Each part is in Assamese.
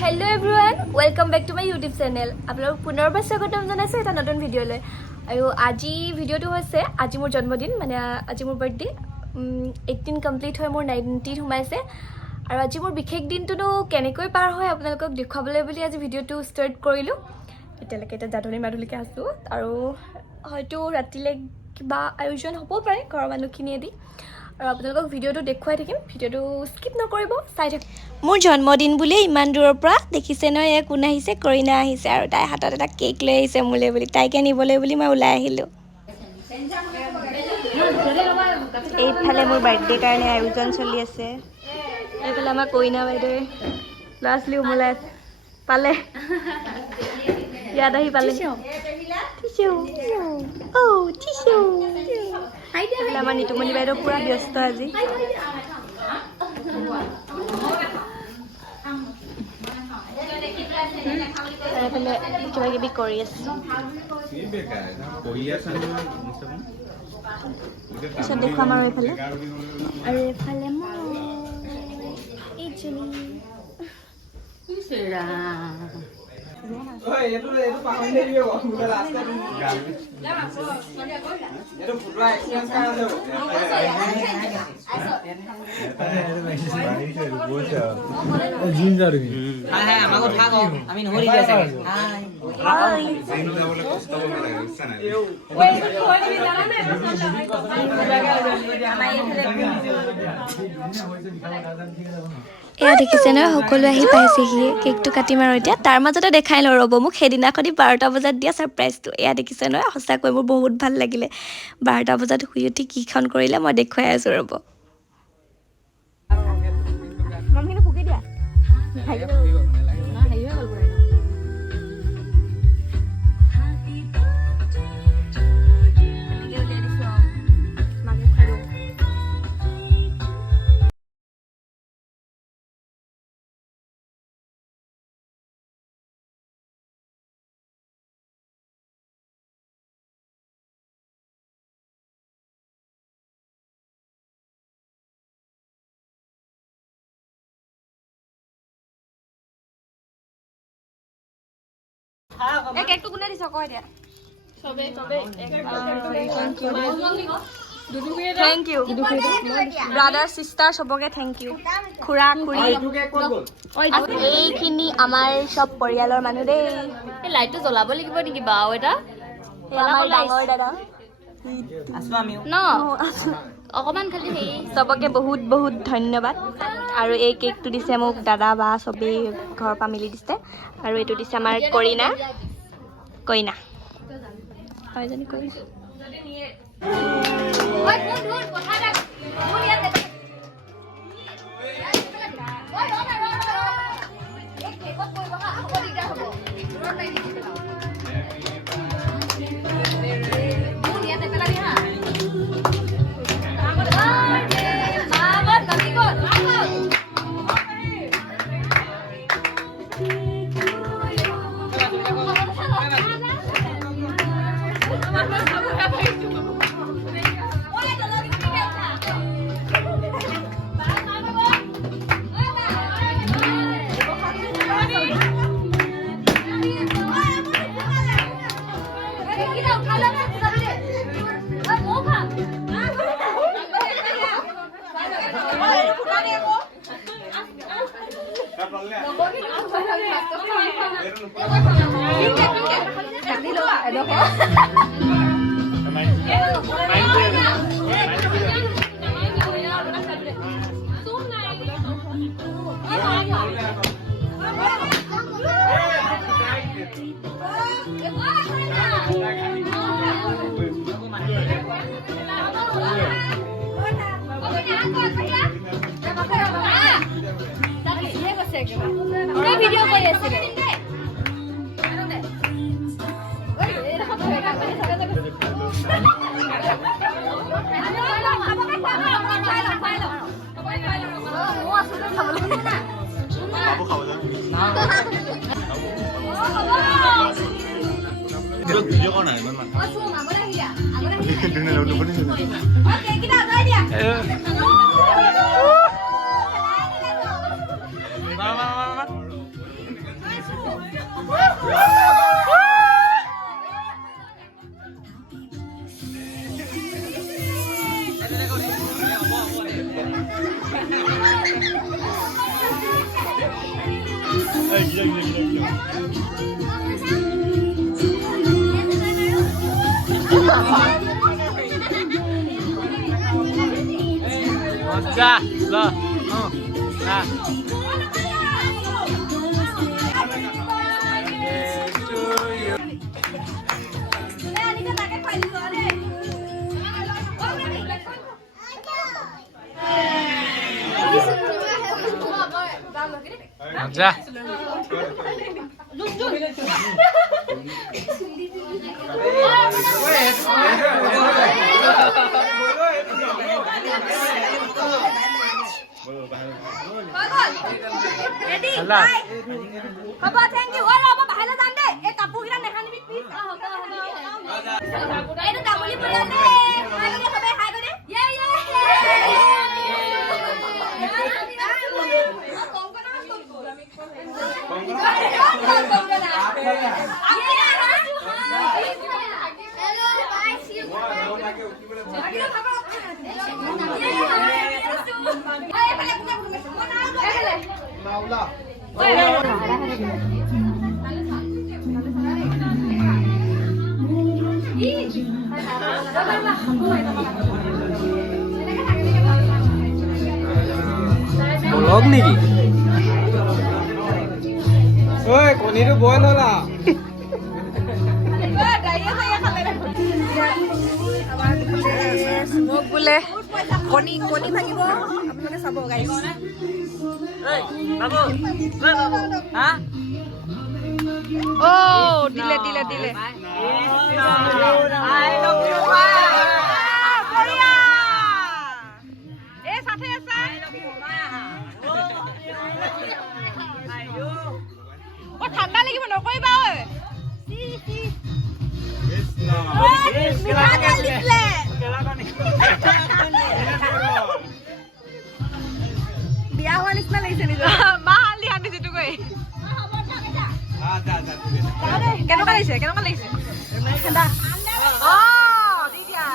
Hello everyone, welcome back to my YouTube channel. আপোনালোক পুনৰবাৰ স্বাগতম জনাইছো এটা নতুন ভিডিঅ'লৈ। আৰু আজি ভিডিঅ'টো হৈছে আজি মোৰ জন্মদিন, মানে আজি মোৰ বাৰ্থডে 18 কমপ্লিট হৈ মোৰ 19 সোমাইছে। আৰু আজি মোৰ বিশেষ দিনটোনো কেনেকৈ পাৰ হয় আপোনালোকক দেখুৱাবলৈ বুলি আজি ভিডিঅ'টো ষ্টাৰ্ট কৰিলোঁ। এতিয়ালৈকে এটা জাধলি আছোঁ আৰু হয়তো ৰাতিলৈ কিবা আয়োজন হ'ব পাৰে ঘৰৰ মানুহখিনিয়ে দি। আৰু আপোনালোকক ভিডিঅ'টো দেখুৱাই থাকিম, ভিডিঅ'টো স্কিপ নকৰিব, চাই থাকিব। মোৰ জন্মদিন বুলিয়ে ইমান দূৰৰ পৰা দেখিছে নহয়, এয়া কোন আহিছে, কৰিনা আহিছে আৰু তাই হাতত এটা কেক লৈ আহিছে মোলৈ বুলি, তাইকে নিবলৈ বুলি মই ওলাই আহিলোঁ। এইফালে মোৰ বাৰ্থডে কাৰণে আয়োজন চলি আছে। এইফালে আমাৰ কৰিনা বাইদেৱে ল'ৰা ছোৱালী উমলাই আছে, পালে ইয়াত আহি পালে। আমাৰ নিতুমণি বাইদেউ পুৰা ব্যস্ত আজি। এইফালে কিবা কিবি কৰি আছে। পিছত দেখুৱাম আৰু এইফালে এয়া দেখিছে নহয়, সকলো আহি পাইছেহি। কেকটো কাটিম আৰু এতিয়া তাৰ মাজতে দেখাই লওঁ ৰ'ব মোক সেইদিনাখনি 12টা বজাত দিয়া ছাৰপ্ৰাইজটো। এয়া দেখিছে নহয়, সঁচাকৈ মোৰ বহুত ভাল লাগিলে। 12টা বজাত শুই উঠি কিখন কৰিলে মই দেখুৱাই আছোঁ ৰ'ব। কেকটো কোনে দিছ কয় দিয়া। থেংক ইউ ব্ৰাদাৰ চিষ্টাৰ চবকে থেংক ইউ। খুৰা খুৰী এইখিনি আমাৰ চব পৰিয়ালৰ মানুহ দেই। এই লাইটটো জ্বলাব লাগিব নেকি বাৰু এটা আমাৰ ডাঙৰ দাদা ন অকমান খালি হেৰি চবকে বহুত বহুত ধন্যবাদ। আৰু এই কেকটো দিছে মোক দাদা বা চবেই ঘৰৰ পৰা মিলি দিছে। আৰু এইটো দিছে আমাৰ কৰিনা হয়জনী কৰিনা। ভিডিঅ' কৰি আছিলে ভিডিঅ' কৰা নাই ইমান মজা ল না মজা হ'ব থেংক ইউ ৰ'ব বাহিৰলৈ যাম দেই এই কাপোৰকেইটা নেখানিবি প্লিজ এইটো দাবলি পৰিয়াল দেই হাই কৰি চবে হাই কৰি ইয়ে ইয়ে ব্লগ নেকি ঐ কণীটো বইল হ'লা মোক বোলে কণী ভাগিব আপোনালোকে চাব গাইছ অ দিলে ঠাণ্ডা লাগিব নকৰিবা বিয়া হোৱা নিচিনা লাগিছে নিজৰ মা হালধি আনিছে তোকৈ কেনেকুৱা লাগিছে ঠাণ্ডা দি দিয়া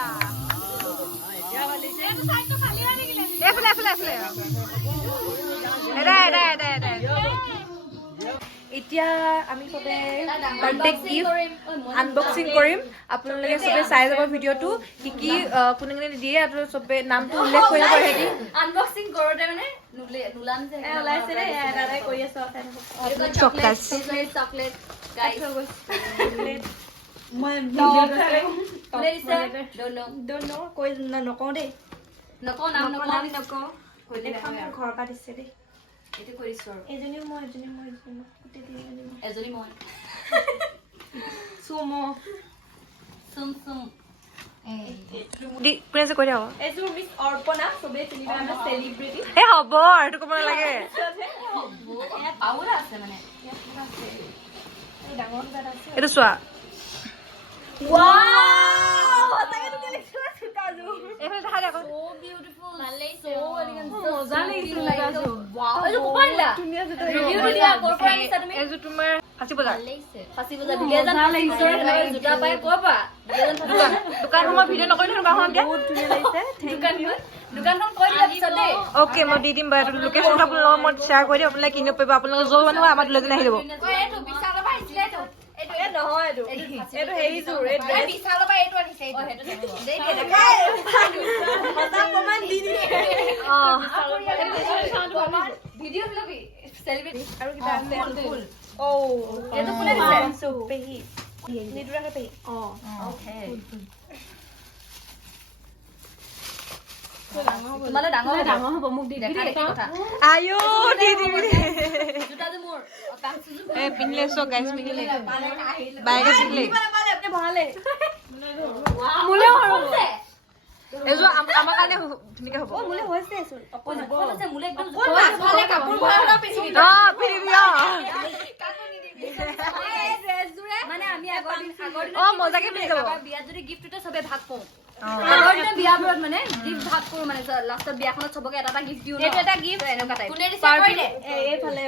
এতিয়া আমি সবে বাৰ্থডে গিফ্ট আনবক্সিং কৰিম আপোনালোকে সবে চাই যাব ভিডিঅ'টো কি কি কোনে কোনে দিয়ে আৰু সবে নামটো উল্লেখ কৰি যাব হেৰি আনবক্সিং কৰোতে মানে নুলান যে ওলাইছে ৰে দাদাই কৰি আছে চকলেট চকলেট গাইস মই don't know কৈ নকওঁ দেই নকওঁ কৈ দিলে ঘৰৰ পৰা দিছে দেই এইটো কৰিছো আৰু এজনী মই এজনী মই চুমো চুম কোনে আছে কৈ দিয়া এযোৰ মিছ অৰ্পণা চবে চিনি পায় আমাৰ চেলিব্ৰিটি এ হ'ব এইটো ক'ব নালাগে পাউৰা আছে মানে এইটো চোৱা ৱাও তাকে তুমি লিখিলা চুকাজু এইফালে দেখা দেখো so beautiful so elegant মজা লাগিছে চুকাজু wow এইটো কোপাইলা ধুনীয়া জুতা ৰিভিউ দিয়া কৰপৰা আনিছা তুমি এইযোৰ তোমাৰ ফাঁচি বজাৰ ফাঁচি বজাৰ দুকেজন লাগিছে জুতা পাই কৰপৰা দোকান মই ভিডিঅ' নকৰি নহয় গাহন দিয়া বহুত ধুনীয়া লাগিছে দোকানখন কৈ দিবা পিছত দেই ওকে মই দি দিম বাৰু লোকেশ্যনটো আপোনালোকক মই শ্বেয়াৰ কৰি দিম আপোনালোকে কিনিব পাৰিব আপোনালোকে য'ৰ মানুহ আমাৰ লৈ আহি যাব এইটো বিশালৰ পৰা আহিছিলে এইটো নহয় এইটো হেৰিযোৰ বিশালৰ পৰা এইটো আনিছে এইটো দেই প্ৰমাণ দি দিম ভিডিঅ' লবি চেলিব্ৰিটি আৰু কিবা আছে ও এইটো কোনে দিছে পেহী নিদুৰাকে পেহী ওকে তোমালে ডাঙৰ হ'ব মোক দি দেখা দেখি কথা আয়ো দি দিবি জুতা যে মোৰ এ পিনলে সো গাইস পিনলে বাইৰে পিনলে আপনি ভালে মুলে হৰো এজো আমাৰ কাৰণে ধুনিকে হ'ব মুলে হৈছে চোন অকল আছে মুলে একদম ভালে কাপোৰ ভৰা পিছিবি পিৰিবি মানে আমি আগৰ দিন মজাকে পিনি যাব বিয়া যদি গিফটতে সবে ভাগ পাও আগৰ দিন বিয়াবোৰত মানে গিফট ভাগ কৰো মানে লাষ্টত বিয়াখনত সবকে এটা গিফট দিও এইটো এটা গিফট এনেকুৱা টাইপ কোনে দিছে কৰিলে এই ফালে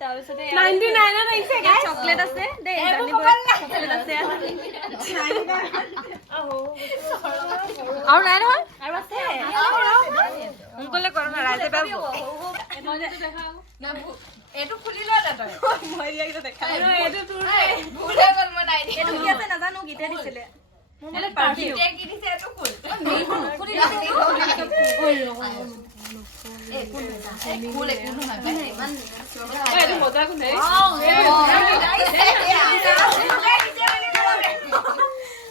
তাৰপিছতে 99 ত আহিছে গাইস চকলেট আছে দেই জানিব চকলেট আছে আৰু নাই নহয় আৰু আছে অংকলে কৰা না ৰাইজে পাব এইটো খুলি লোৱা না তই মই ইয়াক দেখা এইটো তোৰ ভুল হৈ গ'ল মই নাই এইটো কি আছে নাজানো গীতে দিছিলে মোৰ মানে পাৰফিউম কি দিছে এইটো খুল খুলি ল এই খুল নহয় ইমান এইটো মজা কোনে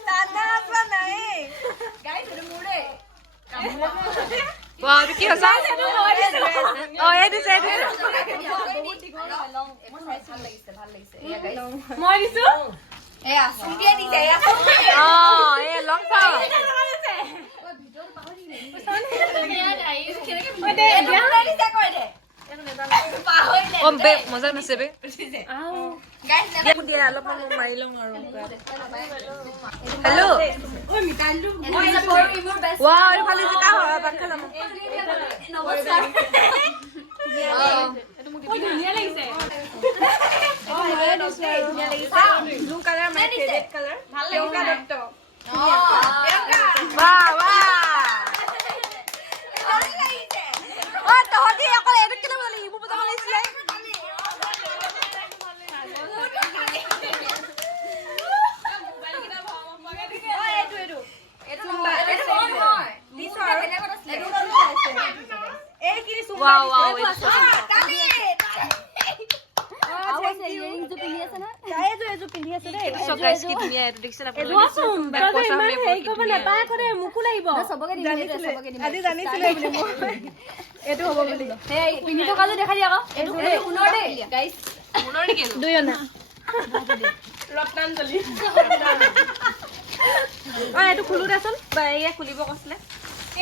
দাদা আপা নাই গাইস এইটো মোৰে Wow, itu kira sah? Oh ya, itu saya. Mau itu? Ya, dia di saya. Oh, ya long tau. Om be, masa nasi be? Dia dia lo mau main lo ngaruh. Hello. Wow, ini paling suka apa bakal kamu? Blue color, my favorite color. Wow, wow. Oh, tadi aku lihat itu kenapa ibu pertama kali sih? Wow, wow, itu. So guys, kita ni ada diksi nak perlu. Bagus sampai আজি জানিছিলে বুলি মই এইটো হ'ব বুলি Hey, ini tuh kalau dekha dia kau? এইটো পুনৰ দে গাইস Mundur ni kelo. দুইজনা Rotnanjali. অ এইটো খুলো দেচোন ইয়া খুলিব কৈছিলে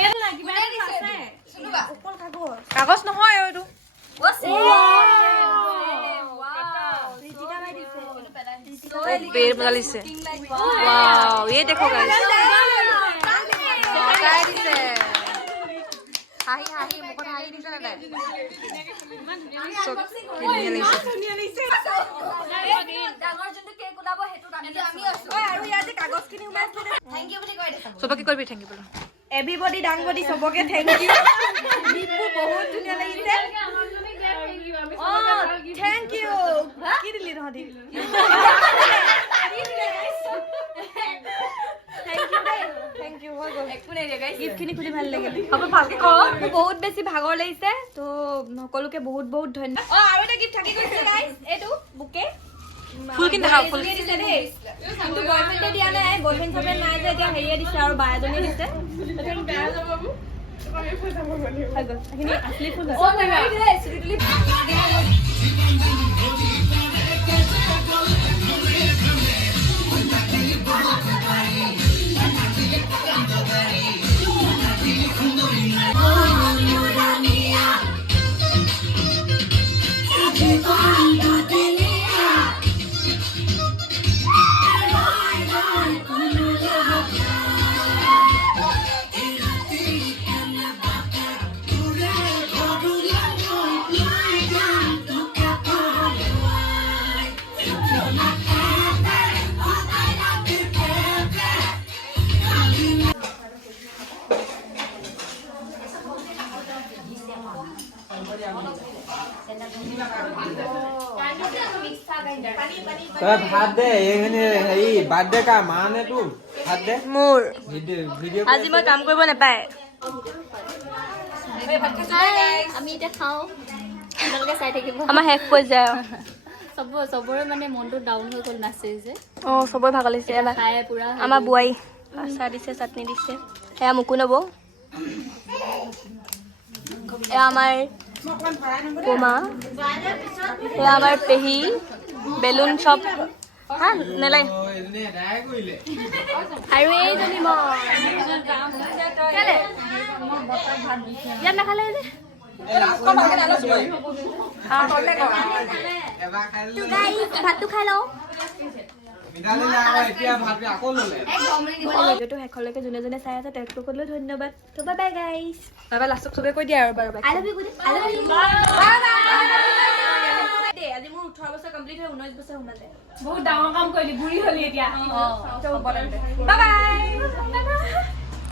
এৰ লাগিব আছে শুনুবা ওপৰ কাগজ Kagus নহয় itu. ওছে पेड़ बदल से वाओ ये देखो गाइस हाही हाही मुख हाही दिसे ना सो दुनिया लिसे ডাঙৰ যোনটো কেক ওলাব হেতু আমি আছো ঐ আৰু ইয়াতে কাগজ কিনি ওলাইছে থ্যাংক ইউ বুলি কৈ দে সবাকে করবি থ্যাংক ইউ বলো এভরিবডি ডাংবডি সবকে থ্যাংক ইউ দীপু বহুত ধুনিয়া লাগিছে ও থ্যাংক ইউ কি দিলি নহদি থ্যাংক ইউ হৈ গ'ল একো নাই গাইস গিফট খিনি খুলি ভাল লাগিল হ'ব ভালকে ক বহুত বেছি ভাগৰ লাগিছে তো সকলোকে বহুত বহুত ধন্যবাদ অ আৰু এটা গিফট থাকি গৈছে গাইস এইটো বুকে ফুল কিন দেখাও ফুল দিছে দেই কিন্তু বয়ফ্ৰেণ্ডে দিয়া নাই বয়ফ্ৰেণ্ড চাবে নাই যে এতিয়া হেৰিয়ে দিছে আৰু বা এজনী দিছে বেয়া যাব বাবু হৈ গ'ল এইখিনি আসলি ফুল আছে অ নাই দে চুৰিটলি তই ভাত দে এইখিনি হেৰি বাৰ্থডে কাৰ মানে তোৰ ভাত দে মোৰ ভিডিঅ' আজি মই কাম কৰিব নাপায় আমি এতিয়া খাওঁ আপোনালোকে চাই থাকিব আমাৰ শেষ হৈ যায় চবৰে মানে মনটো ডাউন হৈ গ'ল নাচে যে অ সবৰে ভাগ লাগিছে এবাৰ খাই পুৰা আমাৰ বুৱাই আচাৰ দিছে চাটনি দিছে এয়া মোকো নব এয়া আমাৰ কোমা এয়া আমাৰ পেহী বেলুন চব হা নেলাই আৰু এইজনী মই কেলে ইয়াত নাখালে যে ভাতটো খাই লওঁ ভিডিঅ'টো শেষলৈকে যোনে যোনে চাই আছে তেওঁক সকলোলৈ ধন্যবাদ তো বাই বাই গাইছ বাই বাই লাষ্টত চবে কৈ দিয়া আৰু বাই বাই আজি মোৰ 18 বছৰ কমপ্লিট হৈ 19 বছৰ সোমালে বহুত ডাঙৰ কাম কৰিলি বুঢ়ী হলি এতিয়া বাই বাই